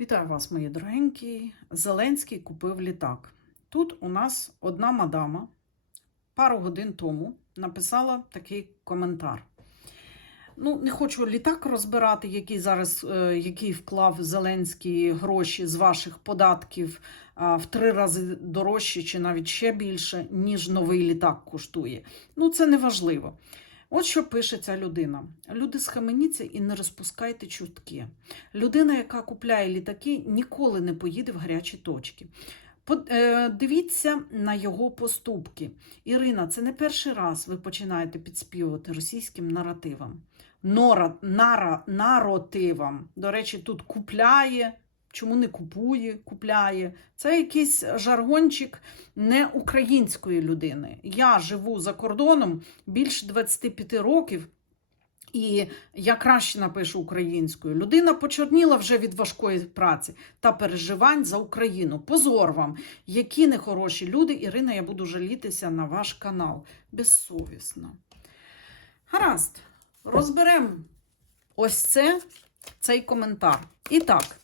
Вітаю вас, мої дорогенькі. Зеленський купив літак. Тут у нас одна мадама пару годин тому написала такий коментар. Ну, не хочу літак розбирати, який зараз е, який вклав Зеленський гроші з ваших податків в три рази дорожче чи навіть ще більше, ніж новий літак коштує. Ну, це не важливо. От що пише ця людина. Люди схаменіться і не розпускайте чутки. Людина, яка купляє літаки, ніколи не поїде в гарячі точки. Е, Дивіться на його поступки. Ірина, це не перший раз ви починаєте підспівувати російським наративам. Нора, нара, наротивам. До речі, тут купляє. Чому не купує, купляє? Це якийсь жаргончик не української людини. Я живу за кордоном більше 25 років. І я краще напишу українською. Людина почорніла вже від важкої праці та переживань за Україну. Позор вам, які нехороші люди. Ірина, я буду жалітися на ваш канал. Безсовісно. Гаразд, розберемо ось це, цей коментар. І так,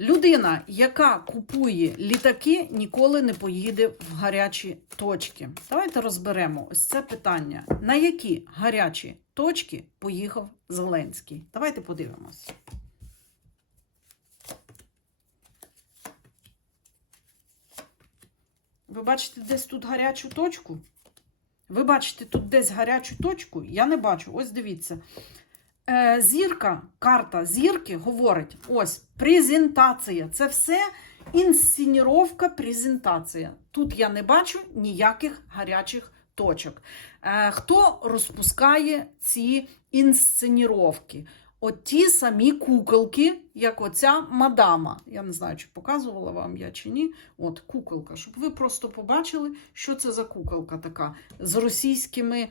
людина, яка купує літаки, ніколи не поїде в гарячі точки. Давайте розберемо ось це питання. На які гарячі точки поїхав Зеленський? Давайте подивимось. Ви бачите десь тут гарячу точку? Ви бачите тут десь гарячу точку? Я не бачу. Ось дивіться. Е, зірка, карта зірки говорить: ось презентація. Це все інсценіровка, презентація. Тут я не бачу ніяких гарячих точок. Е, хто розпускає ці інсценіровки? От ті самі куколки, як оця мадама. Я не знаю, чи показувала вам я чи ні. От куколка, щоб ви просто побачили, що це за куколка така з російськими е,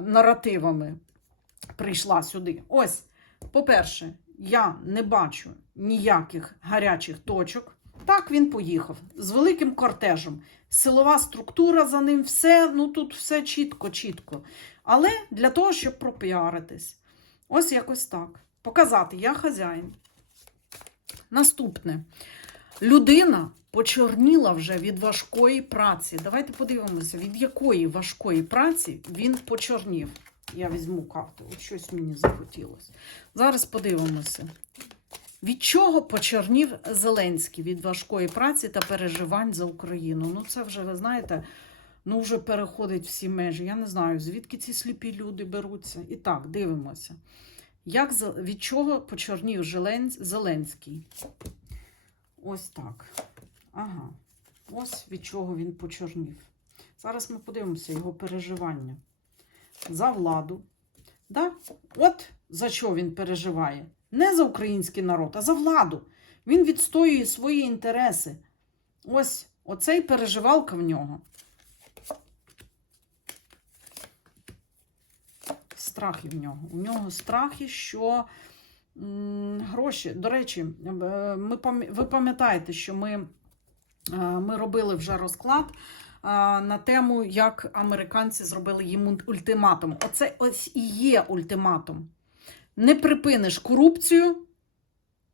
наративами прийшла сюди. Ось, по-перше, я не бачу ніяких гарячих точок. Так він поїхав з великим кортежем. Силова структура за ним, все, ну тут все чітко, чітко. Але для того, щоб пропіаритись. Ось якось так. Показати, я хазяїн. Наступне. Людина почорніла вже від важкої праці. Давайте подивимося, від якої важкої праці він почорнів. Я візьму карту, от щось мені захотілося. Зараз подивимося. Від чого почорнів Зеленський від важкої праці та переживань за Україну? Ну, це вже, ви знаєте, ну вже переходить всі межі. Я не знаю, звідки ці сліпі люди беруться. І так, дивимося. Як, від чого почорнів Зеленський? Ось так. Ага. Ось від чого він почорнів. Зараз ми подивимося його переживання за владу. Да? От за що він переживає. Не за український народ, а за владу. Він відстоює свої інтереси. Ось оцей переживалка в нього. Страхи в нього. У нього страхи, що гроші. До речі, е, ви пам'ятаєте, що ми, е, ми робили вже розклад на тему, як американці зробили їм ульт- ультиматум. Оце ось і є ультиматум. Не припиниш корупцію,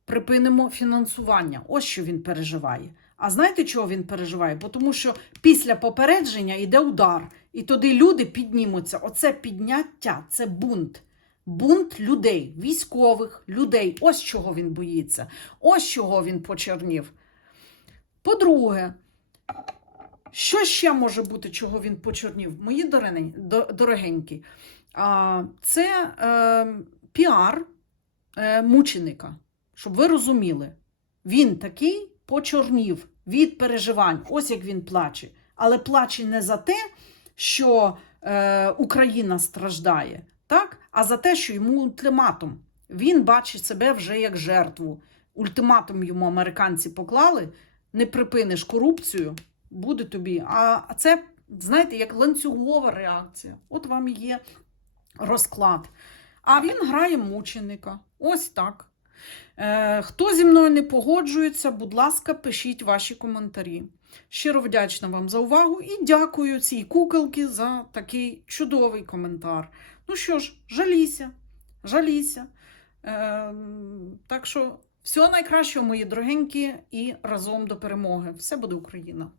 припинимо фінансування. Ось що він переживає. А знаєте, чого він переживає? Бо тому що після попередження йде удар, і туди люди піднімуться. Оце підняття, це бунт. Бунт людей, військових, людей. Ось чого він боїться. Ось чого він почернів. По-друге, що ще може бути, чого він почорнів? Мої дорогенькі, це е, піар е, мученика, щоб ви розуміли. Він такий почорнів від переживань. Ось як він плаче. Але плаче не за те, що е, Україна страждає, так? а за те, що йому ультиматум. Він бачить себе вже як жертву. Ультиматум йому американці поклали: не припиниш корупцію, буде тобі. А це, знаєте, як ланцюгова реакція. От вам є розклад. А він грає мученика. Ось так. Е, хто зі мною не погоджується, будь ласка, пишіть ваші коментарі. Щиро вдячна вам за увагу і дякую цій куколці за такий чудовий коментар. Ну що ж, жалійся, жалійся. Е, так що Всього найкращого, мої дорогенькі, і разом до перемоги. Все буде Україна!